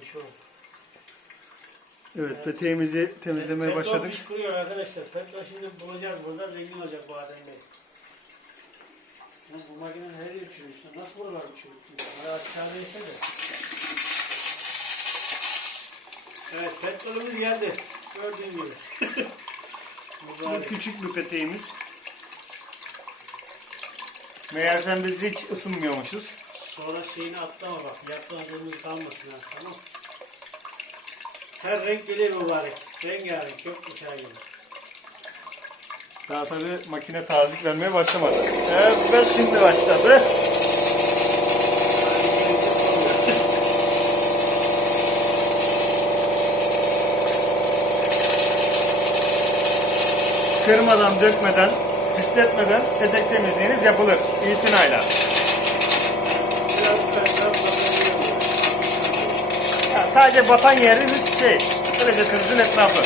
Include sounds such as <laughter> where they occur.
bir şey oldu. Evet peteğimizi temizlemeye Petrol başladık. fiş kuruyor arkadaşlar. Petrol şimdi bulacağız burada. Zengin olacak bu Adem Bey. Bu makinenin her yeri uçuyor işte. Nasıl buralar uçuyor? Bayağı aşağıda ise de. Evet petrolümüz geldi. Gördüğün gibi. <laughs> Bu Mübarek. küçük bir peteğimiz. Meğersem biz hiç ısınmıyormuşuz. Sonra şeyini atlama bak. Yapmadığımız kalmasın ha. Tamam. Her renk geliyor mübarek. Rengarenk. Çok güzel gibi. Daha tabi makine tazik vermeye başlamadı. Evet şimdi başladı. Kırmadan, dökmeden, pisletmeden petek temizliğiniz yapılır. İtinayla. Sadece batan yerimiz şey, kırıcı kırıcın etrafı.